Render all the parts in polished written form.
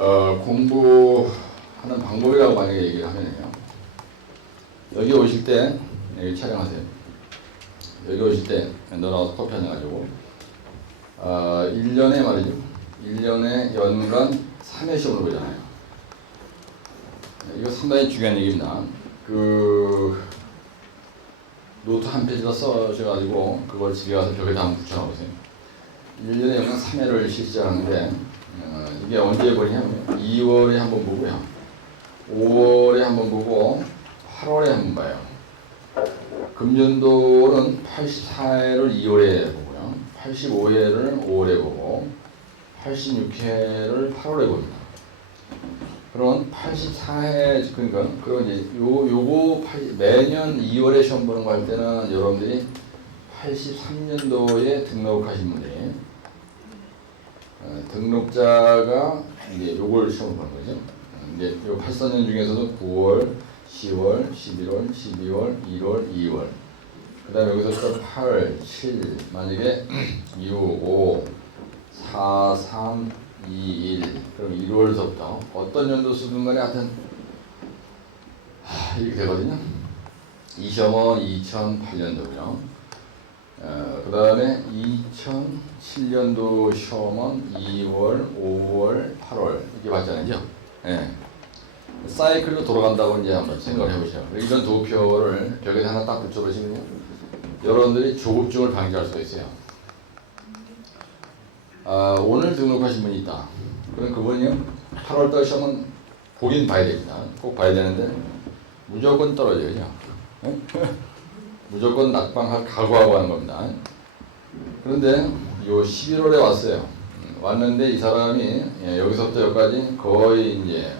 공부하는 방법이라고 만약에 얘기를 하면요. 여기 오실 때, 여기 촬영하세요. 여기 오실 때, 너나와서 커피 한잔 가지고, 1년에 말이죠. 1년에 연간 3회 시험을 보잖아요. 이거 상당히 중요한 얘기입니다. 노트 한 페이지다 써셔가지고, 그걸 집에 가서 벽에다 한번 붙여놓으세요. 1년에 연간 3회를 실시하는데, 이게 언제 보냐면 2월에 한번 보고요, 5월에 한번 보고 8월에 한번 봐요. 금년도는 84회를 2월에 보고요, 85회를 5월에 보고 86회를 8월에 봅니다. 그럼 84회, 그러니까 그런 이제 요거 매년 2월에 시험 보는 거 할 때는 여러분들이 83년도에 등록하신 분들이 등록자가 이제 요걸 시험 보는 거죠. 이제 요 84년 중에서도 9월, 10월, 11월, 12월, 1월, 2월. 그 다음에 여기서부터 8, 7, 만약에 6, 5, 4, 3, 2, 1. 그럼 1월서부터 어떤 연도 쓰든 간에 하여튼 이렇게 되거든요. 이 시험은 2008년도고요. 그 다음에 2007년도 시험은 2월, 5월, 8월 이렇게 봤잖아요. 예. 사이클로 돌아간다고 이제 한번 생각을 해보세요. 이런 두 표를 벽에 하나 딱 붙여보시면요, 여러분들이 조급증을 방지할 수가 있어요. 오늘 등록하신 분이 있다. 그럼 그분이요, 8월달 시험은 보긴 봐야 됩니다. 꼭 봐야 되는데 무조건 떨어져요. 무조건 낙방할 각오하고 하는 겁니다. 그런데 요 11월에 왔어요. 왔는데 이 사람이 여기서부터 여기까지 거의 이제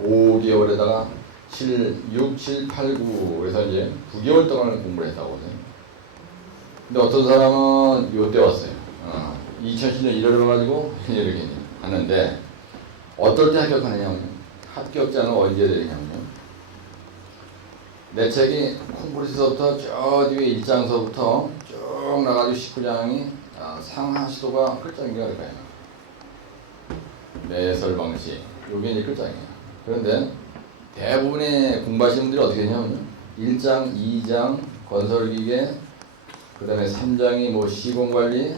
5개월에다가 7, 6, 7, 8, 9 그래서 이제 9개월 동안 공부를 했다고 하거든요. 근데 어떤 사람은 요때 왔어요. 2010년 1월에 가지고 이렇게 하는데 어떨 때 합격하느냐면요. 합격자는 언제 되느냐면요. 내 책이 콩쿠르에서부터 저 뒤에 1장서부터 쭉 나가지고 19장이 상하시도가 끝장인가 그럴까요? 매설방식 요게 이제 끝장이에요. 그런데 대부분의 공부하시는 분들이 어떻게 되냐면 1장, 2장 건설기계, 그 다음에 3장이 뭐 시공관리,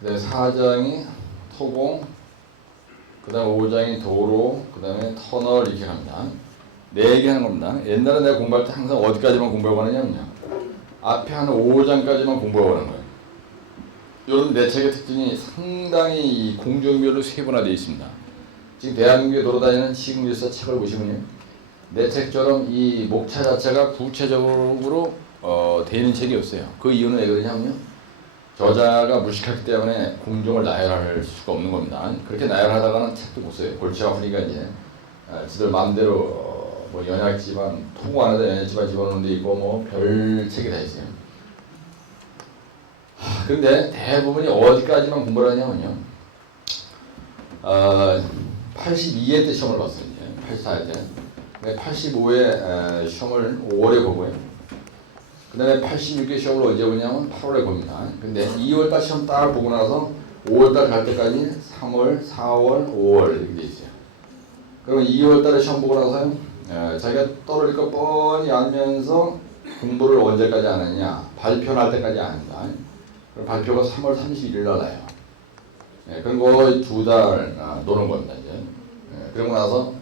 그 다음에 4장이 토공, 그 다음에 5장이 도로, 그 다음에 터널 이렇게 갑니다. 4개 하는 겁니다. 옛날에 내가 공부할 때 항상 어디까지만 공부하고 하느냐면요, 앞에 한 5장까지만 공부하고 하는 거예요. 여러분, 내 책의 특징이 상당히 이 공정별로 세분화되어 있습니다. 지금 대한민국에 돌아다니는 시국일서 책을 보시면요, 내 책처럼 이 목차 자체가 구체적으로 되어 있는 책이 없어요. 그 이유는 왜 그러냐면요, 저자가 무식하기 때문에 공정을 나열할 수가 없는 겁니다. 그렇게 나열하다가는 책도 못 써요. 골치 아프니까 이제 지들 마음대로 뭐 연약지만, 통고 안에다 연약지만 집어넣는 데 있고 뭐 별 책이 다 있어요. 근데 대부분이 어디까지만 공부를 하냐면요, 82회 때 시험을 봤어요. 이제 84회 때. 85회 시험을 5월에 보고요. 그 다음에 86회 시험을 언제 보냐면 8월에 봅니다. 근데 2월달 시험 딱 보고 나서 5월달 갈 때까지 3월, 4월, 5월 이렇게 돼 있어요. 그러면 2월달에 시험 보고 나서 자기가 떨어질 거 뻔히 알면서 공부를 언제까지 안 했냐, 발표 날 때까지 안 한다. 발표가 3월 31일 날 나요. 그럼 거의 2달 노는 겁니다. 이제. 그러고 나서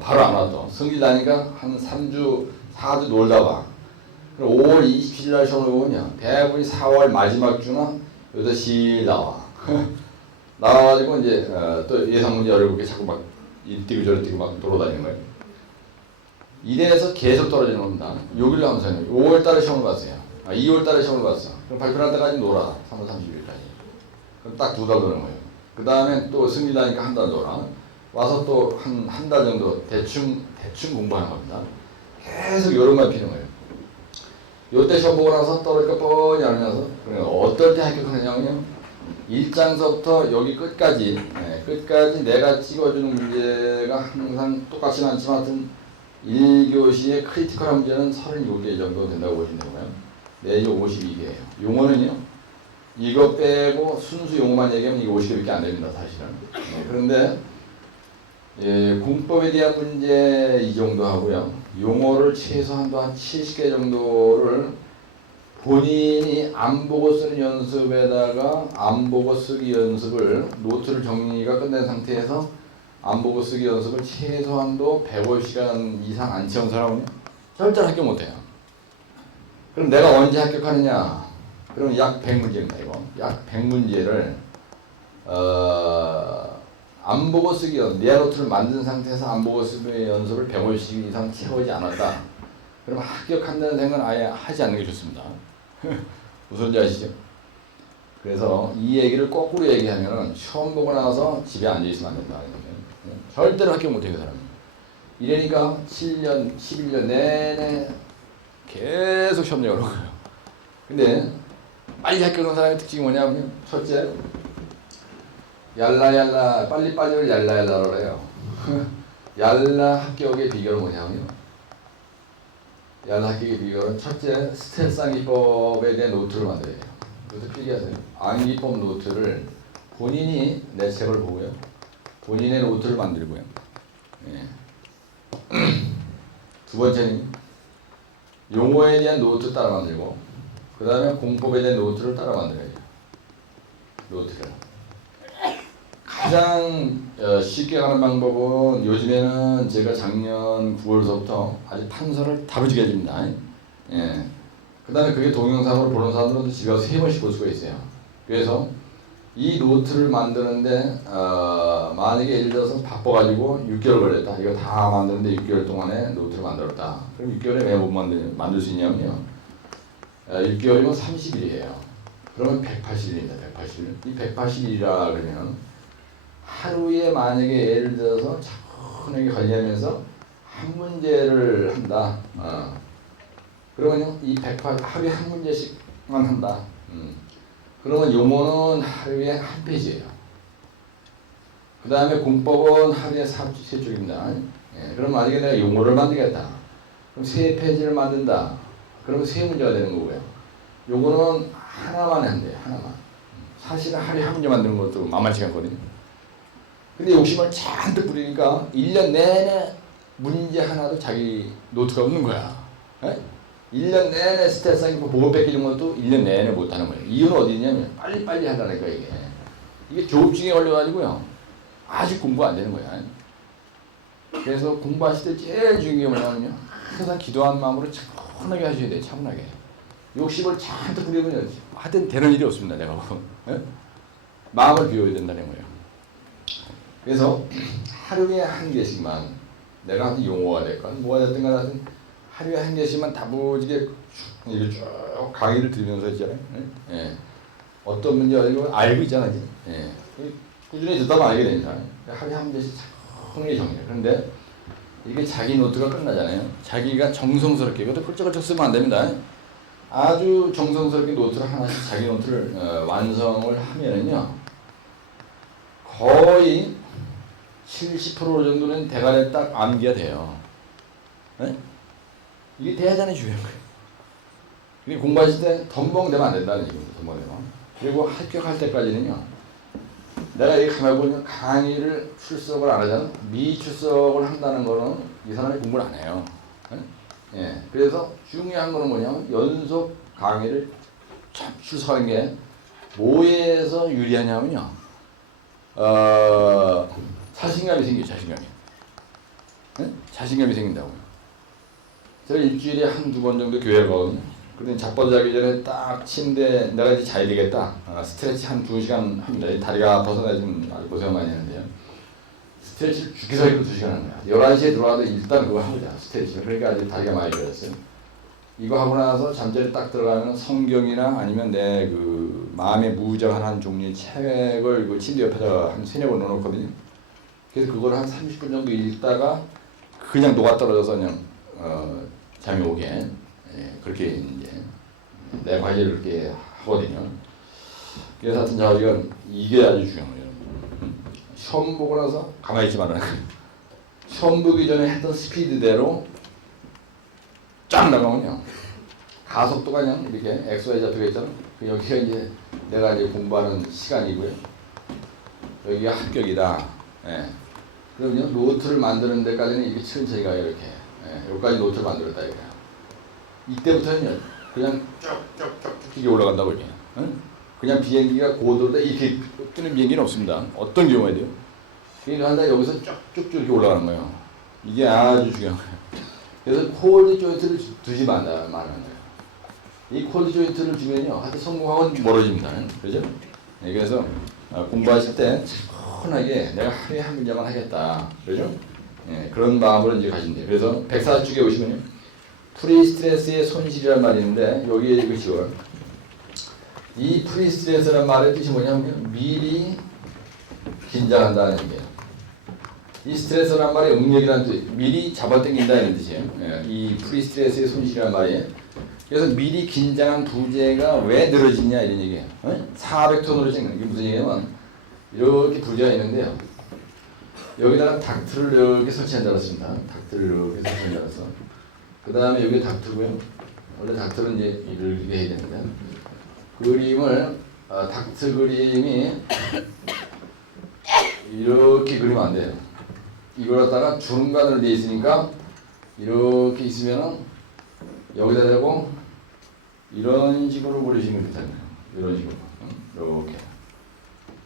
바로 안 와도 승질 나니까 한 3주, 4주 놀다 봐. 그럼 5월 27일 날 시험을 보면요, 대부분이 4월 마지막 주나 여기서 실 나와. 나와가지고 이제 또 예상 문제 어렵게 자꾸 막 이뛰고 저뛰고 막 돌아다니는 거예요. 이래서 계속 떨어지는 겁니다. 6일 남았어요. 5월 달에 시험을 봤어요. 2월 달에 시험을 봤어. 그럼 발표할 때까지 놀아. 3월 30일까지. 그럼 딱 2달 노는 거예요. 그 다음에 또 승리 나니까 한 달 놀아. 와서 또 한 달 정도 대충 공부하는 겁니다. 계속 여름만 피는 거예요. 요때 시험 보고 나서 떨어질까 뻔히 알면서, 그러니까 어떨 때 합격하느냐면요, 1장서부터 여기 끝까지 내가 찍어주는 문제가 항상 똑같지는 않지만 하여튼 1교시의 크리티컬한 문제는 37개 정도 된다고 보시면 되고요. 내지 52개예요. 용어는요, 이거 빼고 순수 용어만 얘기하면 이거 50개밖에 안 됩니다, 사실은. 그런데 공법에 대한 문제 이 정도 하고요. 용어를 최소한도 한 70개 정도를 본인이 안 보고 쓰는 연습에다가 안 보고 쓰기 연습을 노트를 정리가 끝낸 상태에서 안 보고 쓰기 연습을 최소한도 150시간 이상 안 채운 사람은 절대 합격 못해요. 그럼 내가 언제 합격하느냐? 그럼 약 100문제입니다. 이거 약 100문제를 안 보고 쓰기 연습, 내 노트를 만든 상태에서 안 보고 쓰기 연습을 150시간 이상 채우지 않았다. 그럼 합격한다는 생각은 아예 하지 않는 게 좋습니다. 무슨 지 아시죠? 그래서 이 얘기를 거꾸로 얘기하면 시험 보고 나서 집에 앉아 있으면 안 된다. 절대로 합격 못해요, 그 사람은. 이러니까 7년, 11년 내내 계속 시험을 보는 거예요. 근데 빨리 합격한 사람의 특징이 뭐냐면 첫째, 얄라얄라 빨리빨리를 얄라얄라로 해요. 얄라 합격의 비결은 뭐냐면요. 얄라 합격의 비결은 첫째, 스트레스 암기법에 대한 노트를 만들어야 돼요. 이것도 필기하세요. 암기법 노트를 본인이 내 책을 보고요. 본인의 노트를 만들고요. 두 번째는 용어에 대한 노트 따라 만들고 그 다음에 공법에 대한 노트를 따라 만들어야죠. 노트를. 가장 쉽게 가는 방법은 요즘에는 제가 작년 9월서부터 아주 판서를 다부지게 해줍니다. 그 다음에 그게 동영상으로 보는 사람들은 집에 와서 3번씩 볼 수가 있어요. 그래서 이 노트를 만드는데 만약에 예를 들어서 바빠가지고 6개월 걸렸다. 이거 다 만드는데 6개월 동안에 노트를 만들었다. 그럼 6개월에 왜 못 만들 수 있냐면요. 6개월이면 30일이에요. 그러면 180일입니다. 180일. 이 180일이라 그러면 하루에 만약에 예를 들어서 차분하게 관리하면서 한 문제를 한다. 그러면 이 180 하루에 한 문제씩만 한다. 그러면 용어는 하루에 한 페이지예요. 그 다음에 공법은 하루에 3쪽입니다. 그럼 만약에 내가 용어를 만들겠다. 그럼 3페이지를 만든다. 그러면 3문제가 되는 거고요. 요거는 하나만 한대요. 하나만. 사실은 하루에 한 문제 만드는 것도 만만치 않거든요. 근데 욕심을 잔뜩 부리니까 1년 내내 문제 하나도 자기 노트가 없는 거야. 1년 내내 스트레스 쌓이고 보고 뺏기는 것도 1년 내내 못하는 거예요. 이유는 어디 있냐면 빨리빨리 하다니까 이게 조급증에 걸려가지고요. 아직 공부 안 되는 거야. 그래서 공부하실 때 제일 중요한 게 뭐냐면요. 항상 기도한 마음으로 차분하게 하셔야 돼요. 차분하게. 욕심을 잔뜩 부리면 하여튼 되는 일이 없습니다. 내가 마음을 비워야 된다는 거예요. 그래서 하루에 한 개씩만 내가 하여튼 용어가 됐건 뭐가 됐든 간에 하여튼 하루에 한 개씩만 다부지게 이렇게 쭉 강의를 들으면서 있잖아요. 어떤 문제 알고 있잖아요. 꾸준히 듣다 보면 알게 되니까 하루에 한 개씩 차분하게 정리해. 그런데 이게 자기 노트가 끝나잖아요. 자기가 정성스럽게 이것도 훌쩍훌쩍 쓰면 안 됩니다. 아주 정성스럽게 노트를 하나씩 자기 노트를 완성을 하면은요 거의 70% 정도는 대가리 딱 암기가 돼요. 이게 대단히 중요한 거예요. 근데 공부하실 때 덤벙대면 안 된다는 얘기입니다. 덤벙대면. 그리고 합격할 때까지는요. 내가 이렇게 가만히 보면 강의를 출석을 안 하잖아. 미출석을 한다는 거는 이 사람이 공부를 안 해요. 그래서 중요한 거는 뭐냐면 연속 강의를 출석하는 게 뭐에서 유리하냐면요. 자신감이 생겨요. 자신감이 생긴다고요. 제가 일주일에 한두 번 정도 교회를 가거든요. 그런데 자빠져 자기 전에 딱 침대에 내가 이제 자야 되겠다. 스트레치 한 2시간 합니다. 다리가 아파서 내가 지금 아주 고생 많이 하는데요. 스트레치를 죽기 살기로 2시간 합니다. 11시에 들어와도 일단 그거 합니다. 스트레치. 그러니까 아직 다리가 많이 좋아졌어요. 이거 하고 나서 잠자리 딱 들어가면 성경이나 아니면 내 그 마음에 무장한 한 종류의 책을 그 침대 옆에다가 한 3-4권 넣어놓거든요. 그래서 그걸 한 30분 정도 읽다가 그냥 녹아떨어져서 그냥 잠이 오게 그렇게 이제 내 관리를 그렇게 하거든요. 그래서 하여튼 자기가 이게 아주 중요한 거예요. 시험 보고 나서 가만히 있지 말라는 거예요. 시험 보기 전에 했던 스피드대로 쫙 나가면요. 가속도가 그냥 이렇게 XY 좌표가 있잖아. 여기가 이제 내가 이제 공부하는 시간이고요. 여기가 합격이다. 예. 그러면 노트를 만드는 데까지는 이게 천천히 가요. 이렇게. 예. 여기까지 노트를 만들었다 이거야. 이때부터는 그냥 쭉쭉쭉쭉 올라간다고 이게. 응? 그냥 비행기가 고도로 이렇게 뜨는 비행기는 없습니다. 어떤 경우에도요. 그러니까 한다 여기서 쭉쭉쭉 이렇게 올라가는 거예요. 이게 아주 중요한 거예요. 그래서 콜드 조인트를 두지 말라는 거예요. 이 콜드 조인트를 주면요, 하여튼 성공하고는 멀어집니다. 그죠? 네, 그래서 공부하실 때 편하게 내가 하루에 한 문제만 하겠다. 그죠? 네, 그런 마음으로 이제 가시면 돼요. 그래서 140쪽에 오시면요, 프리스트레스의 손실이라는 말이 있는데, 여기에 이것이요. 이 프리스트레스라는 말의 뜻이 뭐냐면, 미리 긴장한다는 얘기예요. 이 스트레스라는 말의 응력이라는 뜻, 미리 잡아당긴다는 뜻이에요. 예, 이 프리스트레스의 손실이라는 말이. 그래서 미리 긴장한 부재가 왜 늘어지냐 이런 얘기예요. 400톤으로 찍는. 이게 무슨 얘기냐면 이렇게 부재가 있는데요. 여기다가 닥트를 이렇게 설치한다고 했습니다. 닥트를 이렇게 설치한다고 해서. 그 다음에 여기 닥트고요. 원래 닥트는 이제 이렇게 해야 되는데. 그림을, 닥트 그림이 이렇게 그리면 안 돼요. 이걸 갖다가 중간으로 돼 있으니까 이렇게 있으면은 여기다 대고 이런 식으로 그리시면 괜찮아요. 이런 식으로. 이렇게.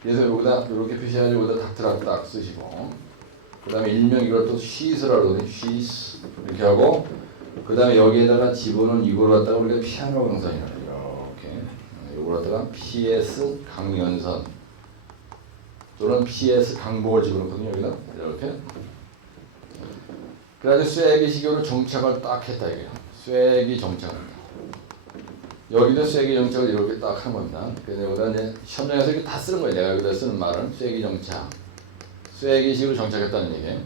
그래서 여기다 이렇게 표시하고 여기다 닥트라고 딱 쓰시고, 그 다음에 일명 이걸 또 쉬스라고 하거든요. 쉬스 이렇게 하고, 그 다음에 여기에다가 집어넣은 이걸 갖다가 우리가 피아노 강선이라고 이렇게 이걸 갖다가 PS 강연선 또는 PS 강복을 집어넣거든요. 여기다 이렇게. 그래가지고 쐐기 시교로 정착을 딱 했다 이거예요. 쐐기 정착을. 여기도 쐐기 정착을 이렇게 딱 한 겁니다. 그래서 여기다 이제 시험장에서 이렇게 다 쓰는 거예요. 내가 여기다 쓰는 말은 쐐기 정착. 쐐기 식으로 정착했다는 얘기예요.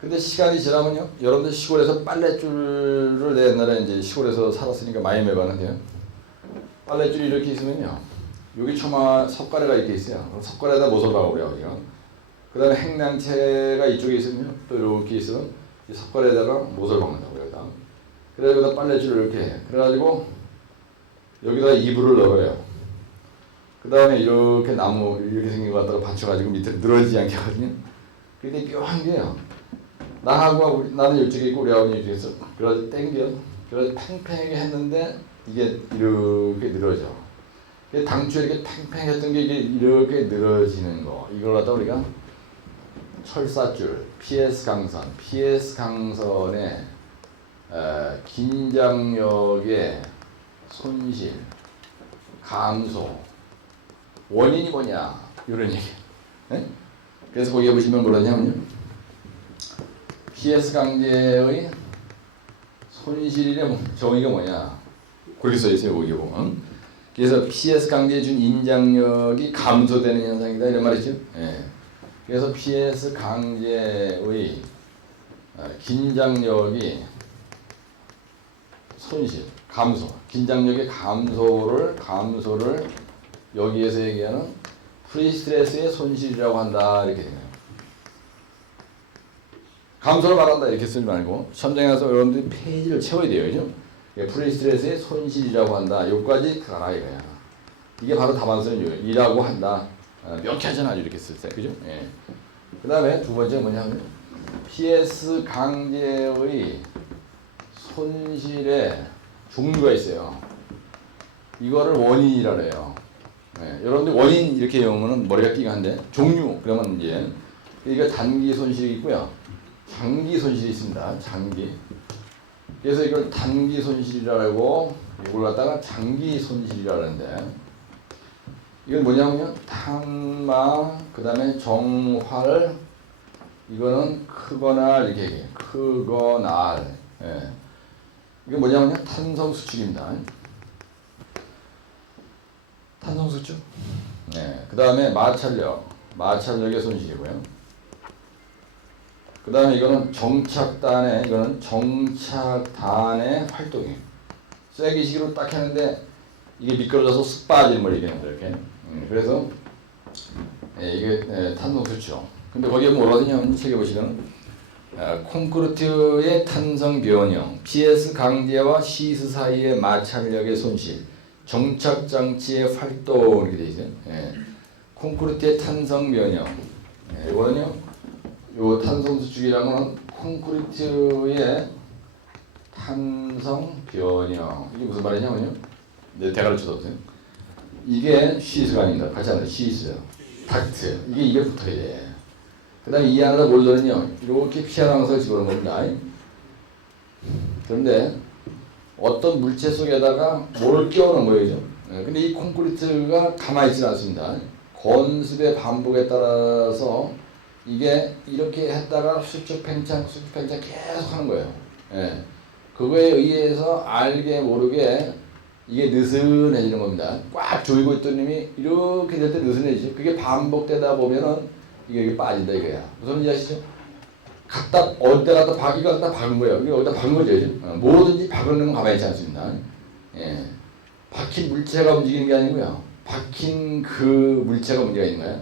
근데 시간이 지나면요, 여러분들 시골에서 빨랫줄을 옛날에 이제 시골에서 살았으니까 많이 매봤는데요. 빨랫줄이 이렇게 있으면요, 여기 초마 석가래가 이렇게 있어요. 그럼 석가래에다 못을 박아버려요, 우리가. 그 다음에 행량체가 이쪽에 있으면 또 이렇게 있으면 이 석가래에다가 못을 박는다고 여기다. 그래서 여기다 빨래줄을 이렇게 해. 그래가지고 여기다 이불을 넣어요. 그 다음에 이렇게 나무 이렇게 생긴 거 갖다가 받쳐가지고 밑으로 늘어지지 않게 하거든요. 근데 묘한 게요. 나하고 나는 이쪽에 있고 우리 아버님 이쪽에 있어. 그래가지고 땡겨. 그래가지고 팽팽하게 했는데 이게 이렇게 늘어져. 당초에 이렇게 팽팽했던 게 이게 이렇게 늘어지는 거. 이걸 갖다 우리가 철사줄, PS 강선, PS 강선의 긴장력의 손실, 감소, 원인이 뭐냐 이런 얘기. 네? 그래서 거기에 보시면 뭐라냐면요, PS 강제의 손실의 정의가 뭐냐 거기 써 있어요. 거기 보면. 그래서 PS 강제에 준 인장력이 감소되는 현상이다 이런 말이죠. 예. 그래서 PS 강제의 긴장력이 손실, 감소, 긴장력의 감소를 여기에서 얘기하는 프리스트레스의 손실이라고 한다 이렇게 되네요. 감소를 말한다 이렇게 쓰지 말고 시험장에 가서 여러분들이 페이지를 채워야 돼요. 그죠? 프리스트레스의 손실이라고 한다. 여기까지 가라 이거야. 이게 바로 답안서는 이라고 한다. 명쾌하잖아 이렇게 쓸 때. 그죠? 예. 그 다음에 두 번째 뭐냐면 PS 강제의 손실의 종류가 있어요. 이거를 원인이라 그래요. 네, 여러분들 원인 이렇게 외우면 머리가 띵한데 종류 그러면 이제 이게 단기 손실이 있고요, 장기 손실이 있습니다. 장기. 그래서 이걸 단기 손실이라고 이걸 갖다가 장기 손실이라 하는데 이건 뭐냐면요, 탄마 그 다음에 정활 이거는 크거나 이렇게 얘기해요. 크거나. 예. 이게 뭐냐면요, 탄성 수축입니다. 탄성 수축. 네. 그 다음에 마찰력의 손실이고요. 그 다음에 이거는 정착단의 활동이에요. 쐐기식으로 딱 했는데 이게 미끄러져서 쑥 빠지는 걸 얘기합니다. 이렇게. 그래서 이게 탄성 수축. 근데 거기에 뭐라고 하냐면 책에 보시면 콘크리트의 탄성 변형, PS 강제와 시스 사이의 마찰력의 손실, 정착 장치의 활동 이렇게 돼 있죠. 예. 콘크리트의 탄성 변형. 예, 이거는요. 요 탄성 수축이라는 건 콘크리트의 탄성 변형. 이게 무슨 말이냐면요. 네, 대가를 쳐다보세요. 이게 시스가 아닙니다. 같이 하는 시스, 닥트. 이게 붙어야 돼. 그 다음에 이 안에다 뭘 넣으면요. 이렇게 피아랑서 집어넣은 겁니다. 그런데 어떤 물체 속에다가 뭘 끼워놓은 거예요. 근데 이 콘크리트가 가만히 있지 않습니다. 건습의 반복에 따라서 이게 이렇게 했다가 수축 팽창 계속 하는 거예요. 예. 그거에 의해서 알게 모르게 이게 느슨해지는 겁니다. 꽉 조이고 있던 놈이 이렇게 될 때 느슨해지죠. 그게 반복되다 보면은 이게 빠진다 이거야. 무슨 말인지 아시죠? 어디다 갖다 이거 갖다 박은 거예요. 이거 어디다 박은 거죠. 뭐든지 박은 놈은 가만히 있지 않습니다. 예. 박힌 물체가 움직이는 게 아니고요. 박힌 그 물체가 문제가 있는 거예요.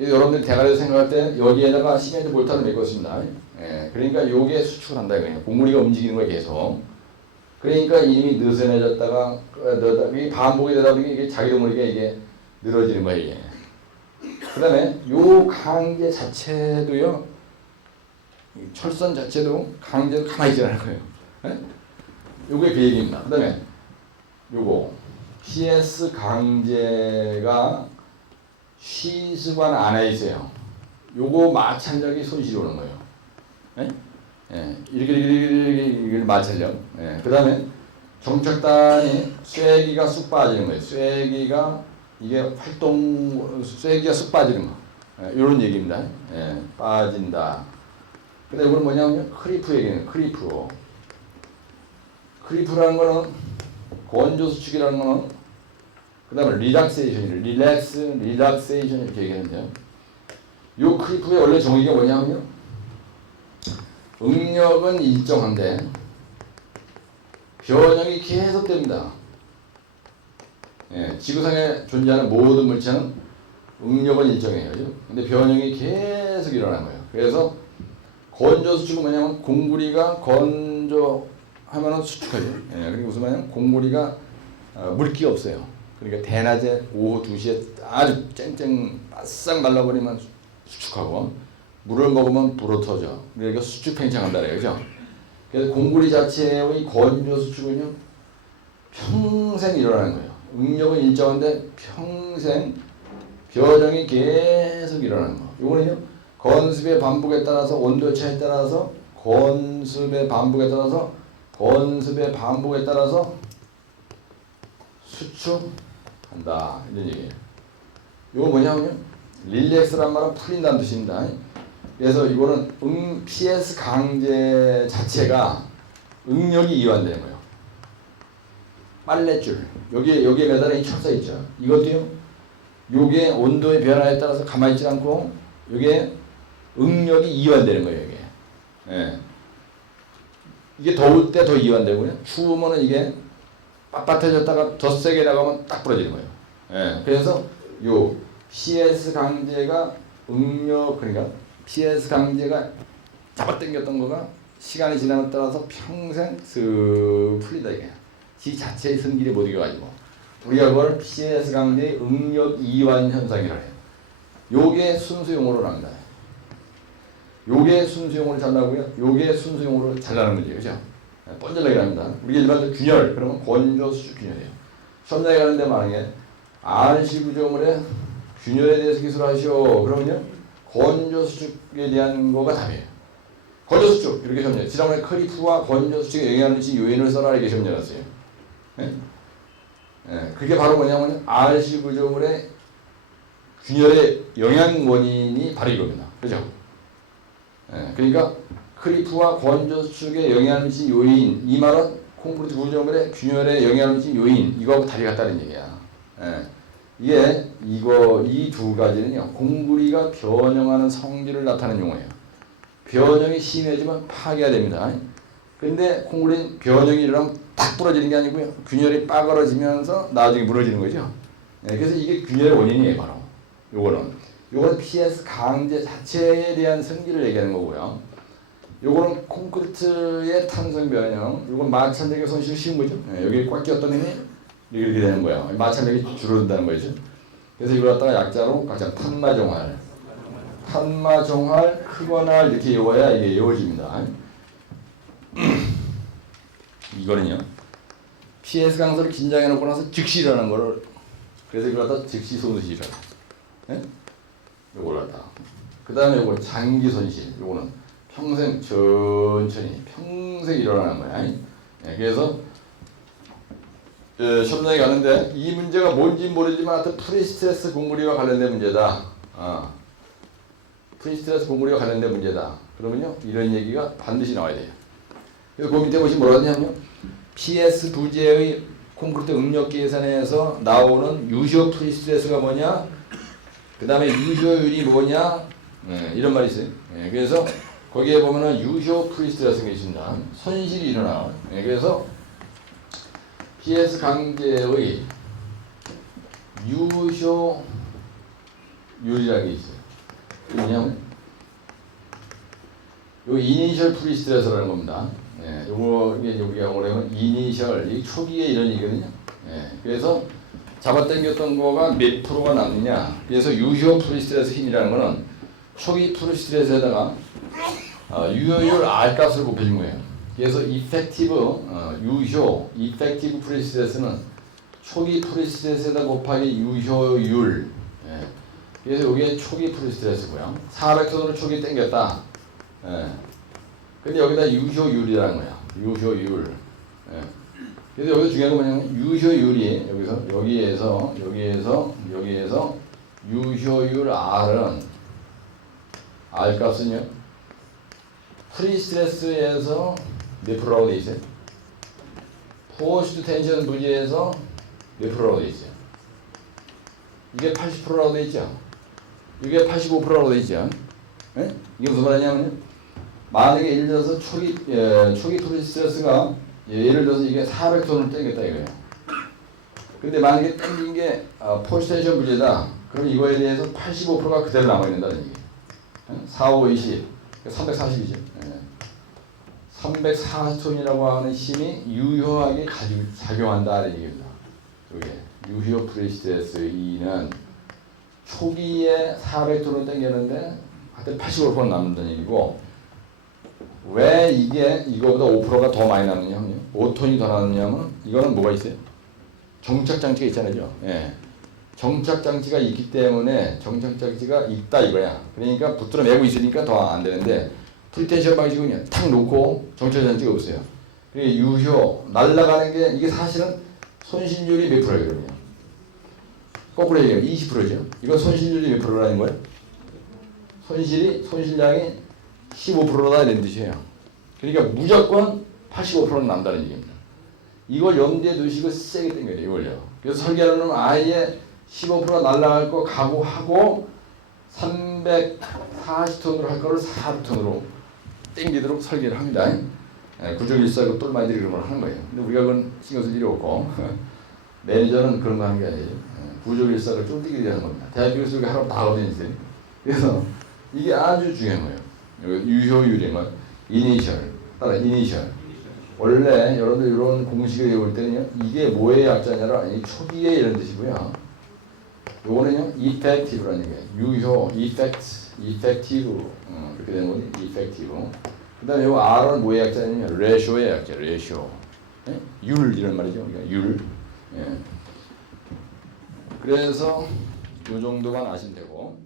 여러분들이 대가리에서 생각할 때 여기에다가 시멘트 몰타를 메꿨습니다. 예. 그러니까 요게 수축을 한다 이거예요. 공구리가 움직이는 거예요 계속. 그러니까 이미 느슨해졌다가 이게 반복이 되다 보니 이게 자기도 모르게 이게 늘어지는 거예요. 이게. 그 다음에 요 강제 자체도요. 철선 자체도 강제로 가만히 있지 않을 거예요. 예? 요게 그 얘기입니다. 그 다음에 요거 PS 강제가 시스관 안에 있어요. 요거 마찰력이 손실이 오는 거예요. 예? 예, 이렇게 마찰력. 예, 그 다음에 정착단이 쐐기가 쑥 빠지는 거예요. 쐐기가 이게 쐐기가 쑥 빠지는 거. 예, 이런 얘기입니다. 예, 빠진다. 근데 이거는 뭐냐면요. 크리프 얘기는 크리프라는 거는 건조 수축이라는 거는 그 다음에 리락세이션 이렇게 얘기하는데요. 요 크리프의 원래 정의가 뭐냐면요. 응력은 일정한데 변형이 계속됩니다. 예, 지구상에 존재하는 모든 물체는 응력은 일정해요. 그죠? 근데 변형이 계속 일어나는 거예요. 그래서 건조 수축은 뭐냐면 공구리가 건조하면 수축하죠. 예, 그리고 무슨 말이냐면 공구리가 물기가 없어요. 그러니까 대낮에 오후 2시에 아주 쨍쨍 바싹 말라버리면 수축하고 물을 먹으면 불어 터져. 그러니까 수축 팽창한다 그죠? 그래서 공구리 자체의 건조 수축은요 평생 일어나는 거예요. 응력은 일정한데 평생 변형이 계속 일어나는 거. 이거는요 건습의 반복에 따라서 온도 차에 따라서 건습의 반복에 따라서 수축한다 이런 얘기예요. 이거 뭐냐면요 릴렉스란 말은 풀린다는 뜻입니다. 그래서 이거는 PS 강제 자체가 응력이 이완되는 거예요. 빨랫줄 여기에 매달린 이 철사 있죠. 이것도요. 요게 온도의 변화에 따라서 가만히 있지 않고 요게 응력이 이완되는 거예요. 이게. 예. 이게 더울 때 더 이완되고요. 추우면은 이게 빳빳해졌다가 더 세게 나가면 딱 부러지는 거예요. 예. 그래서 요 PS 강제가 그러니까 PS 강제가 잡아당겼던 거가 시간이 지남에 따라서 평생 쓱 풀리다 이게. 지 자체의 성질이 못 이겨가지고 우리가 그걸 PS 강제의 응력 이완 현상이라고 해요. 요게 순수용어로 나옵니다. 요게 순수용어로 잘나고요. 요게 순수용어로 잘나는 문제예요. 그죠? 번쩍하게 납니다. 우리가 일반적으로 균열 그러면 건조 수축 균열이에요. 시험장에 가는데 만약에 RC 구조물의 균열에 대해서 기술하시오. 그러면요. 건조 수축에 대한 거가 답이에요. 건조 수축 이렇게 시험 열어요. 지난번에 크리프와 건조 수축에 영향을 미친 요인을 써라 이렇게 시험 열었어요. 예? 예, 그게 바로 뭐냐면 RC 구조물의 균열의 영향 원인이 바로 이겁니다. 그죠? 예, 그러니까 크리프와 건조 수축에 영향을 미친 요인 이 말은 콘크리트 구조물의 균열에 영향을 미친 요인 이거하고 다리 같다는 얘기야. 예, 이게 이 두 가지는요 공구리가 변형하는 성질을 나타내는 용어예요. 변형이 심해지면 파괴가 됩니다. 근데 콩구리는 변형이 일어나면 딱 부러지는 게 아니고요. 균열이 빠그러지면서 나중에 무너지는 거죠. 네, 그래서 이게 균열의 원인이에요, 바로. 요거는 PS 강제 자체에 대한 성질을 얘기하는 거고요. 요거는 콘크리트의 탄성 변형, 요건 마찬가지로 손실 쉬운 거죠. 네, 여기 꽉 끼었던 힘이 이렇게 되는 거야. 마찰력이 줄어든다는 거죠. 그래서 이걸 갖다가 약자로 각자 탄마종할 크거나 이렇게 외워야 이게 외워집니다. 이거는요. PS 강소를 긴장해 놓고 나서 즉시 일어나는 거를 그래서 이걸 갖다 즉시 손실이라. 예? 요걸 갖다. 그 다음에 요거 장기 손실. 요거는 평생 천천히 평생 일어나는 거야. 예, 그래서 시험장에 가는데 이 문제가 뭔지 모르지만 하여튼 프리스트레스 공부리와 관련된 문제다. 프리스트레스 공부리와 관련된 문제다. 그러면요 이런 얘기가 반드시 나와야 돼요. 그래서 그 밑에 보시면 뭐라 하냐면요. PS 부재의 콘크리트 응력 계산에서 나오는 유효 프리스트레스가 뭐냐? 그 다음에 유효율이 뭐냐? 이런 말이 있어요. 그래서 거기에 보면은 유효 프리스트레스가 있습니다. 손실이 일어나. 그래서 PS 강제의 유효율이라는 게 있어요. 뭐냐면 요 이니셜 프리스트레스라는 겁니다. 요거 이게 우리가 오래면 이니셜 이 초기에 이런 얘기거든요. 그래서 잡아당겼던 거가 몇 프로가 남느냐. 그래서 유효 프리스트레스 힘이라는 거는 초기 프리스트레스에다가 유효율 R 값을 곱해준 거예요. 그래서 이펙티브 프리스트레스는 초기 프리스트레스에다 곱하기 유효율. 그래서 이게 초기 프리스트레스고요. 400톤으로 초기 당겼다. 근데 여기다 유효율이라는 거야. 유효율. 그래서 여기서 중요한 건 뭐냐면 유효율이 여기에서 유효율 R은 R 값은요. 프리스트레스에서 몇 프로라고 돼 있어요? 포스트 텐션 부지에서 몇 프로라고 돼 있어요? 이게 80%라고 돼 있죠? 이게 85%라고 돼 있죠? 이게 무슨 말이냐면요. 만약에 예를 들어서 초기 프리스트레스가 예를 들어서 이게 400톤을 땡겼다 이거예요. 근데 만약에 땡긴 게 포스트 텐션 부지다. 그럼 이거에 대해서 85%가 그대로 남아있는다는 얘기예요. 4, 5, 20. 340이죠. 340톤이라고 하는 힘이 유효하게 작용한다는 얘기입니다. 이게 유효 프리스트레스 2는 초기에 400톤을 땡겼는데 하여튼 85% 남는다는 얘기고 왜 이게 이거보다 5%가 더 많이 남느냐면요. 5톤이 더 남느냐면 이거는 뭐가 있어요? 정착장치가 있잖아요. 정착장치가 있기 때문에 정착장치가 있다 이거야. 그러니까 붙들어 매고 있으니까 더 안 되는데 프리텐션 방식은요. 탁 놓고 정착장치가 없어요. 그게 유효 날아가는 게 이게 사실은 손실률이 몇 프로예요? 거꾸로 얘기하면 20%죠. 이건 손실률이 몇 프로라는 거예요? 손실량이 15%다 이런 뜻이에요. 그러니까 무조건 85%는 남다는 얘기입니다. 이걸 염두에 두시고 세게 당겨야 돼요. 이걸요. 그래서 설계하는 아예 15% 날아갈 거 각오하고 340톤으로 할 거를 4톤으로 땡기도록 설계를 합니다. 구조일사고 똘마디를 그런 걸 하는 거예요. 근데 우리가 그건 신경 쓸 일이 없고 매니저는 그런 거 하는 게 아니에요. 구조일사를 쫄디게 하는 겁니다. 대학교 교수가 하라고 다 어디 있어요. 그래서 이게 아주 중요한 거예요. 유효율인 건 이니셜 따라 이니셜. 원래 여러분들 이런 공식을 외울 때는요. 이게 뭐의 약자냐라 이 초기에 이런 뜻이고요. 요거는요. effective라는 게 유효, effective 그렇게 되는 거니 effective. 그다음에 요 R은 뭐의 약자냐면 ratio의 약자, ratio. 율 이런 말이죠. 그러니까 율. 그래서 요 정도만 아시면 되고.